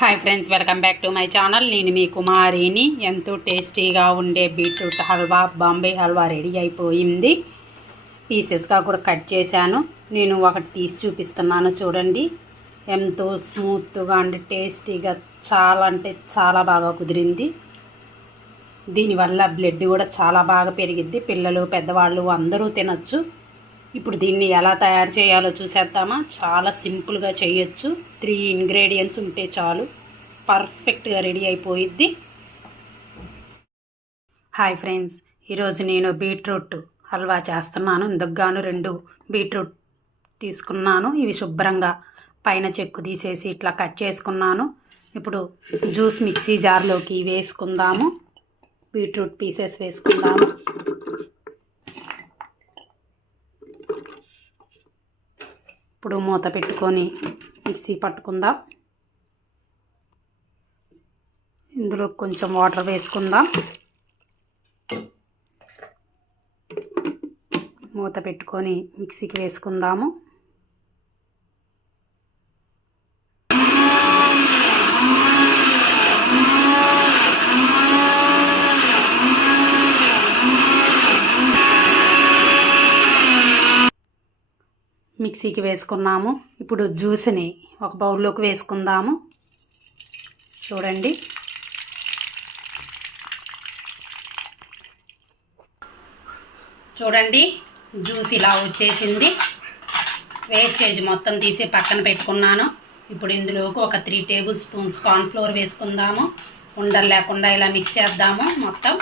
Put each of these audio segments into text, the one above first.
Hi friends, welcome back to my channel. నేను మీ కుమారిని. ఎంతో టేస్టీగా ఉండే బీట్రూట్ హల్వా, బాంబే హల్వా రెడీ అయిపోయింది. పీసెస్గా కూడా కట్ చేశాను. నేను ఒకటి తీసి చూపిస్తున్నాను చూడండి. ఎంతో స్మూత్గా అండ్ టేస్టీగా చాలా అంటే చాలా బాగా కుదిరింది. దీనివల్ల బ్లడ్ కూడా చాలా బాగా పెరిగిద్ది. పిల్లలు, పెద్దవాళ్ళు అందరూ తినచ్చు. ఇప్పుడు దీన్ని ఎలా తయారు చేయాలో చూసేద్దామా. చాలా సింపుల్గా చేయొచ్చు. 3 ఇంగ్రీడియంట్స్ ఉంటే చాలు, పర్ఫెక్ట్గా రెడీ అయిపోయిద్ది. హాయ్ ఫ్రెండ్స్, ఈరోజు నేను బీట్రూట్ హల్వా చేస్తున్నాను. ఇందుకుగాను 2 బీట్రూట్ తీసుకున్నాను. ఇవి శుభ్రంగా పైన చెక్కు తీసేసి ఇట్లా కట్ చేసుకున్నాను. ఇప్పుడు జ్యూస్ మిక్సీ జార్లోకి వేసుకుందాము. బీట్రూట్ పీసెస్ వేసుకుందాము. ఇప్పుడు మూత పెట్టుకొని మిక్సీ పట్టుకుందాం. ఇందులో కొంచెం వాటర్ వేసుకుందాం. మూత పెట్టుకొని మిక్సీకి వేసుకుందాము. మిక్సీకి వేసుకున్నాము. ఇప్పుడు జ్యూస్ని ఒక బౌల్లోకి వేసుకుందాము. చూడండి, జ్యూస్ ఇలా వచ్చేసింది. వేస్టేజ్ మొత్తం తీసి పక్కన పెట్టుకున్నాను. ఇప్పుడు ఇందులోకి ఒక 3 టేబుల్ స్పూన్స్ కార్న్ఫ్లోర్ వేసుకుందాము. ఉండలు లేకుండా ఇలా మిక్స్ చేద్దాము మొత్తం.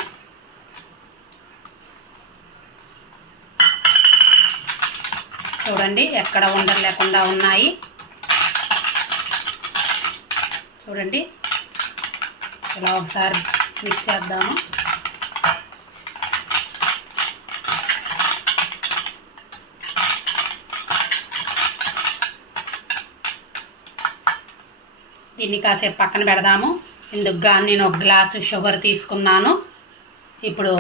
చూడండి, ఎక్కడ ఉండలు లేకుండా ఉన్నాయి. చూడండి, ఇలా ఒకసారి మిక్స్ చేద్దాము. దీన్ని కాసేపు పక్కన పెడదాము. ఇందుకు గాను నేను 1 గ్లాసు షుగర్ తీసుకున్నాను. ఇప్పుడు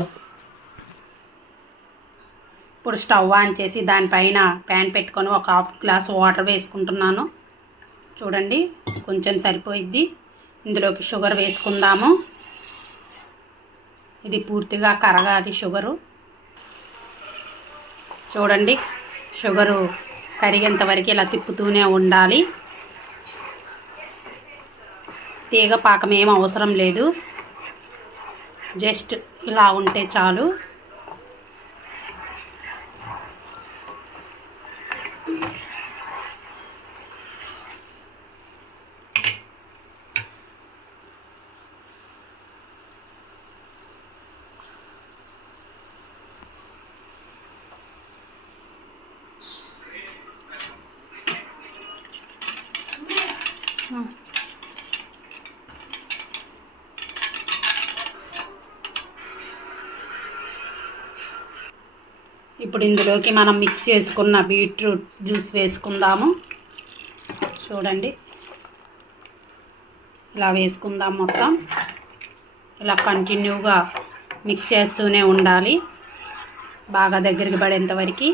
స్టవ్ ఆన్ చేసి దానిపైన ప్యాన్ పెట్టుకొని ఒక 1/2 గ్లాస్ వాటర్ వేసుకుంటున్నాను. చూడండి, కొంచెం సరిపోయిద్ది. ఇందులోకి షుగర్ వేసుకుందాము. ఇది పూర్తిగా కరగాలి షుగరు. చూడండి, షుగరు కరిగేంత వరకు ఇలా తిప్పుతూనే ఉండాలి. తీగ పాకం ఏం అవసరం లేదు, జస్ట్ ఇలా ఉంటే చాలు. ఇప్పుడు ఇందులోకి మనం మిక్స్ చేసుకున్న బీట్రూట్ జ్యూస్ వేసుకుందాము. చూడండి, ఇలా వేసుకుందాం మొత్తం. ఇలా కంటిన్యూగా మిక్స్ చేస్తూనే ఉండాలి, బాగా దగ్గరికి పడేంత వరకు.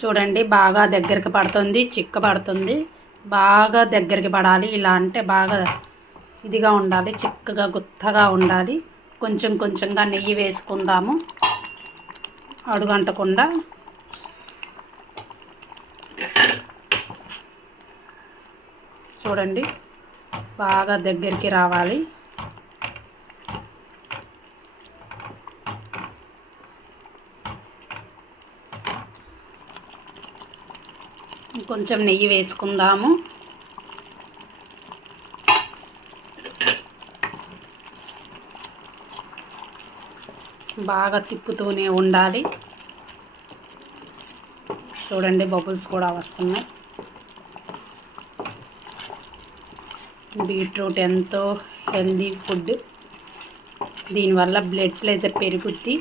చూడండి, బాగా దగ్గరికి పడుతుంది, చిక్క పడుతుంది. బాగా దగ్గరికి పడాలి. ఇలా అంటే బాగా ఇదిగా ఉండాలి, చిక్కగా గుత్తగా ఉండాలి. కొంచెం కొంచెంగా నెయ్యి వేసుకుందాము అడుగంటకుండా. చూడండి, బాగా దగ్గరికి రావాలి. కొంచెం నెయ్యి వేసుకుందాము. బాగా తిప్పుతూనే ఉండాలి. చూడండి, బబుల్స్ కూడా వస్తున్నాయి. బీట్రూట్ ఎంతో హెల్దీ ఫుడ్. దీనివల్ల బ్లడ్ ప్రెషర్ పెరుగుద్ది.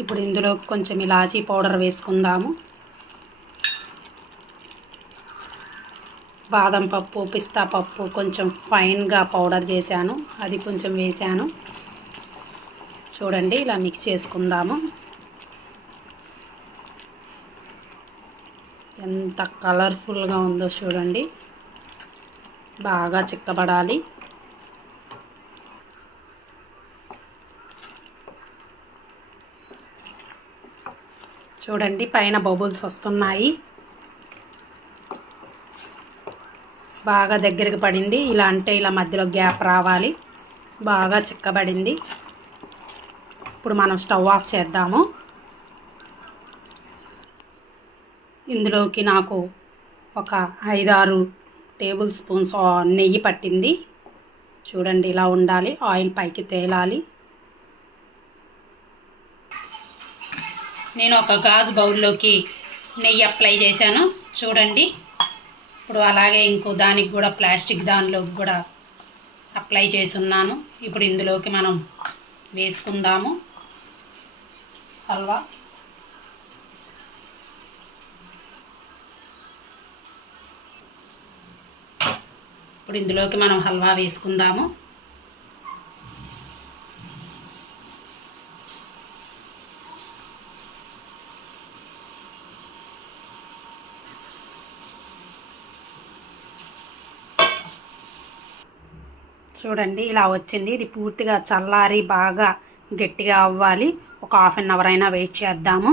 ఇప్పుడు ఇందులో కొంచెం ఇలాచీ పౌడర్ వేసుకుందాము. బాదం పప్పు, పిస్తా పప్పు కొంచెం ఫైన్గా పౌడర్ చేశాను, అది కొంచెం వేసాను. చూడండి, ఇలా మిక్స్ చేసుకుందాము. ఎంత కలర్ఫుల్గా ఉందో చూడండి. బాగా చిక్కబడాలి. చూడండి, పైన బబుల్స్ వస్తున్నాయి. బాగా దగ్గరికి పడింది. ఇలా అంటే ఇలా మధ్యలో గ్యాప్ రావాలి. బాగా చిక్కబడింది. ఇప్పుడు మనం స్టవ్ ఆఫ్ చేద్దాము. ఇందులోకి నాకు ఒక 5-6 టేబుల్ స్పూన్స్ నెయ్యి పట్టింది. చూడండి, ఇలా ఉండాలి. ఆయిల్ పైకి తేలాలి. నేను ఒక గాజు బౌల్లోకి నెయ్యి అప్లై చేశాను. చూడండి, ఇప్పుడు అలాగే ఇంకో దానికి కూడా ప్లాస్టిక్ దానిలోకి కూడా అప్లై చేసి ఉన్నాను. ఇప్పుడు ఇందులోకి మనం వేసుకుందాము హల్వా. ఇప్పుడు ఇందులోకి మనం హల్వా వేసుకుందాము. చూడండి, ఇలా వచ్చింది. ఇది పూర్తిగా చల్లారి బాగా గట్టిగా అవ్వాలి. ఒక 1/2 అవర్ అయినా వెయిట్ చేద్దాము.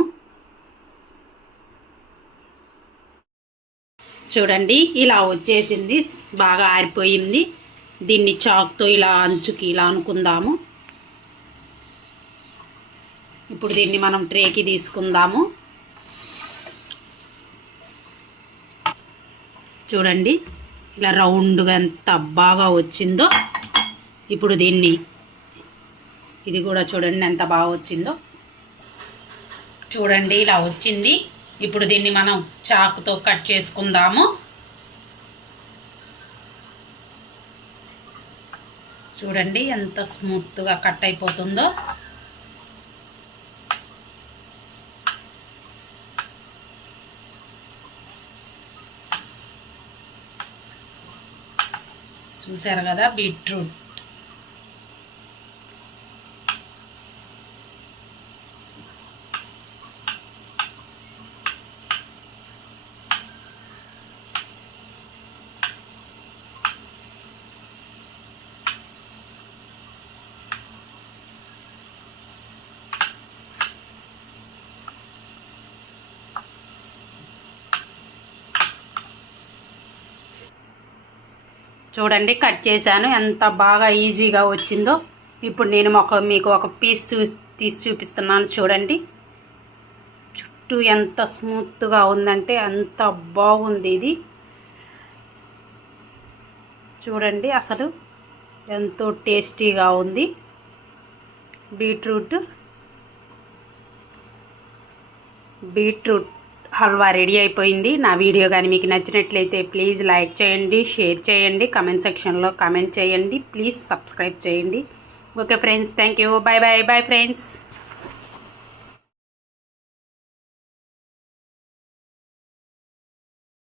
చూడండి, ఇలా వచ్చేసింది. బాగా ఆరిపోయింది. దీన్ని చాక్తో ఇలా అంచుకి ఇలా అనుకుందాము. ఇప్పుడు దీన్ని మనం ట్రేకి తీసుకుందాము. చూడండి, ఇలా రౌండ్గా ఎంత బాగా వచ్చిందో. ఇప్పుడు దీన్ని ఇది కూడా చూడండి ఎంత బాగా వచ్చిందో. చూడండి, ఇలా వచ్చింది. ఇప్పుడు దీన్ని మనం చాకుతో కట్ చేసుకుందాము. చూడండి ఎంత స్మూత్గా కట్ అయిపోతుందో. చూసారు కదా, బీట్రూట్. చూడండి, కట్ చేశాను. ఎంత బాగా ఈజీగా వచ్చిందో. ఇప్పుడు నేను మీకు ఒక పీస్ తీసి చూపిస్తున్నాను. చూడండి, చుట్టూ ఎంత స్మూత్గా ఉందంటే అంత బాగుంది ఇది. చూడండి, అసలు ఎంతో టేస్టీగా ఉంది. బీట్రూట్ హల్వా రెడీ అయిపోయింది. నా వీడియో కానీ మీకు నచ్చినట్లయితే ప్లీజ్ లైక్ చేయండి, షేర్ చేయండి, కమెంట్ సెక్షన్లో కమెంట్ చేయండి, ప్లీజ్ సబ్స్క్రైబ్ చేయండి. Okay friends, thank you. Bye bye. Bye friends.